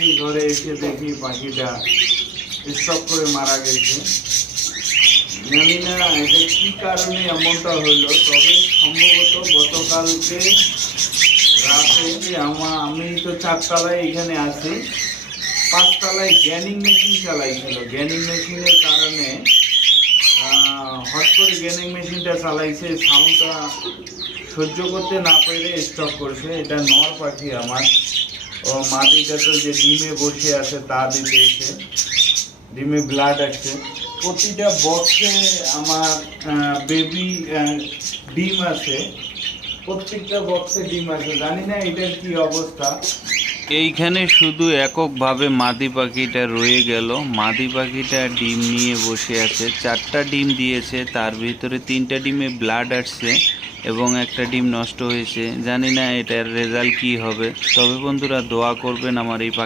রাত্রি ঘরে এসে দেখি পাখিটা স্ট্রোক করে মারা গেছে। জানি না এটা কি কারণে এমনটা হইলো, তবে সম্ভবত গতকালকে রাতে আমি তো 4 তলায় এখানে আছি, 5 তলায় গ্যানিং মেশিন চালাইছিল। গ্যানিং মেশিনের কারণে হট করে গ্যানিং মেশিনটা চালাইছে, সাউন্ডটা সহ্য করতে না পেরে স্টপ করছে। এটা নর পাখি আমার। ও মাটিটা তো যে ডিমে বসে আছে তা দিতে এসে ডিমে ব্লাড আসছে। প্রতিটা বক্সে আমার বেবি ডিম আছে, প্রত্যেকটা বক্সে ডিম আছে। জানি না এটার কি অবস্থা। এইখানে শুধু এককভাবে মাদি পাখিটা রয়ে গেল। মাদি পাখিটা ডিম নিয়ে বসে আছে, 4টা ডিম দিয়েছে, তার ভিতরে 3টা ডিমে ব্লাড আসছে এবং একটা ডিম নষ্ট হয়েছে। জানি না এটার রেজাল্ট কি হবে, তবে বন্ধুরা দোয়া করবেন আমার এই পাখি